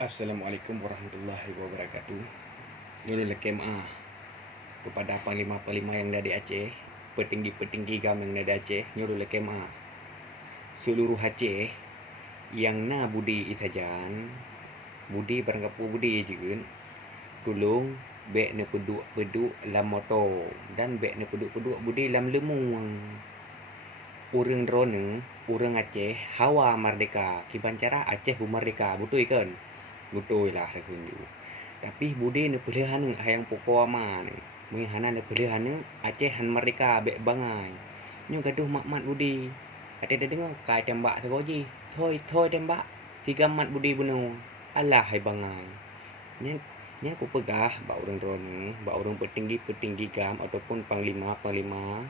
Assalamualaikum warahmatullahi wabarakatuh. Nurul KMA kepada panglima-panglima yang ada di Aceh, petinggi-petinggi GAM yang ada di Aceh, Nurul KMA. Seluruh Aceh yang na budi isajan, budi beranggapu budi juga, tolong bek ne peduk lam motor dan bek ne peduk budi lam lemung. Orang drone, orang Aceh hawa merdeka. Kiban cara Aceh merdeka, betul kan? Betul lah rekunju. Tapi budi ne pilihan hayang pokok ama ni. Menghana ne pilihan Aceh han merdeka bek bangai. Nyo gaduh mak-mat budi. Kata dia dengar kai tembak segoji. Thoi tembak. 3 mat budi bunuh. Alah hai bangai. Nya aku pegah bak orang drone, bak orang petinggi-petinggi GAM ataupun panglima-panglima.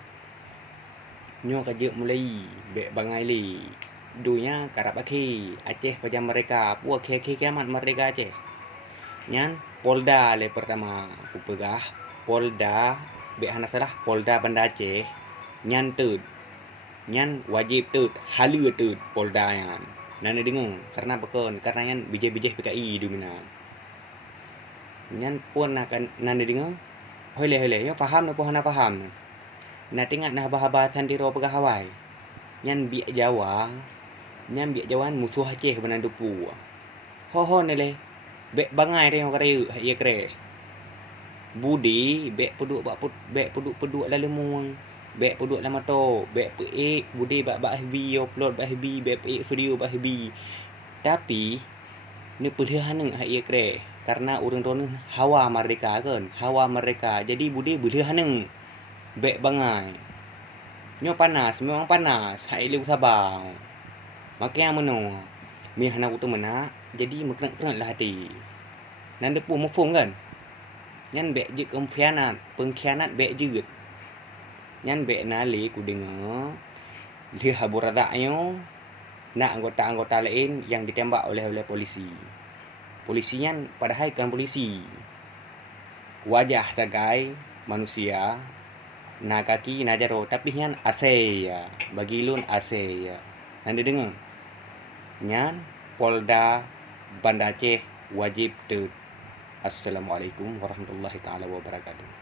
Nyo kerja mulai bek bangai li. Dunya karap akhi Aceh pajam mereka. Puak akhi kiamat merdeka Aceh. Nyan Polda le pertama aku pegah. Polda bek hana salah Polda Banda Aceh. Nyan tud. Nyan wajib tud, hala tud Polda yan. Nana dengar karena bekon karena yan bijih-bijih PKI dumina. Nyan pun akan nana dengar. Hole yo faham na hana faham. Na tingat na haba-haba sandiro pegah Hawai. Nyan biak Jawa. Nyan biak Jawan musuh Aceh benan dupu. Ho nele. Bek bangai dia kare ya kare. Budi bek peduk la lemung. Bek peduk la motor, bek peik budi bak FB upload bak FB, bek peik video bak FB. Tapi ni pilihan hak ya kare. Karena orang tu hawa merdeka kan. Hawa merdeka. Jadi budi pilihan bek bangai. Nyo panas, memang panas. Hai lu sabar. Makanya meno. Mi hana aku tu mena, jadi meknak-knak lah hati. Nan depu mufung kan. Nyan bek je pengkhianat bek je. Nyan bek nali ku dengar li haburadaknyo nak anggota-anggota lain yang ditembak oleh polisi. Polisi nyan padahal kan polisi. Wajah sebagai manusia. Na kaki na jaro tapi nyan ASEA bagi lun ASEA. Anda dengar? Nyan Polda Banda Aceh wajib tud. Assalamualaikum warahmatullahi taala wabarakatuh.